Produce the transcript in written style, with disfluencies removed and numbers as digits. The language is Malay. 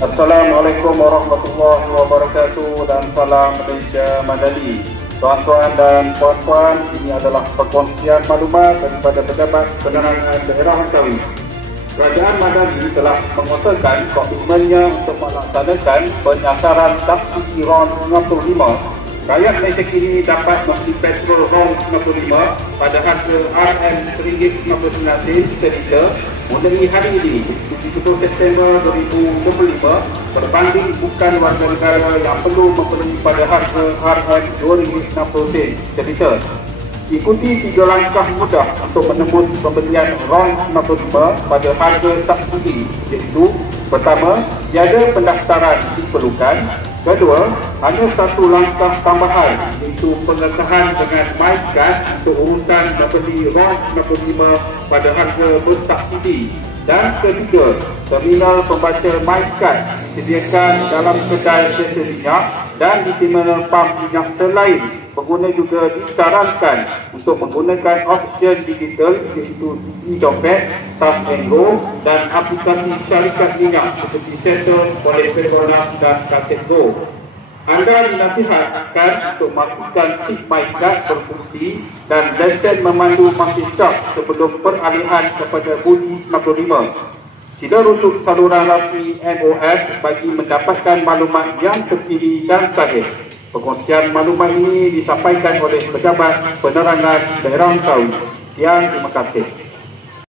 Assalamualaikum warahmatullahi wabarakatuh dan salam Malaysia Madani. Tuan-tuan dan puan-puan, ini adalah perkongsian maklumat daripada Pejabat Penerangan Daerah Langkawi. Kerajaan Madani telah mengusahakan komitmennya untuk melaksanakan penyasaran subsidi RON 95. Rakyat Malaysia kini dapat membeli petrol RON 95 pada harga RM1.59 per liter mulai hari ini 17 September 2025 berbanding bukan warga negara yang perlu membeli pada harga RM2.60 per liter. Ikuti 3 langkah mudah untuk menembus pembelian RON 95 pada harga subsidi, iaitu pertama, tiada pendaftaran diperlukan. Kedua, hanya satu langkah tambahan, iaitu pengesahan dengan MyCard untuk urusan membeli RON 95 pada harga bersubsidi. Dan ketiga, terminal pembaca MyCard disediakan dalam kedai stesen minyak dan di terminal pam minyak selain. Pengguna juga disarankan untuk menggunakan option digital iaitu e-dompet, Tap and Go dan aplikasi syarikat minyak seperti Settle, Wallet Petronas dan Kaset Go. Anda dinasihatkan untuk memastikan chip MyCard berfungsi dan lesen memandu masih sah sebelum peralihan kepada bunyi 65. Sila rujuk saluran rasmi MOS bagi mendapatkan maklumat yang terkini dan sahih. Perkongsian maklumat ini disampaikan oleh Pejabat Penerangan Daerah Langkawi. Sekian, terima kasih.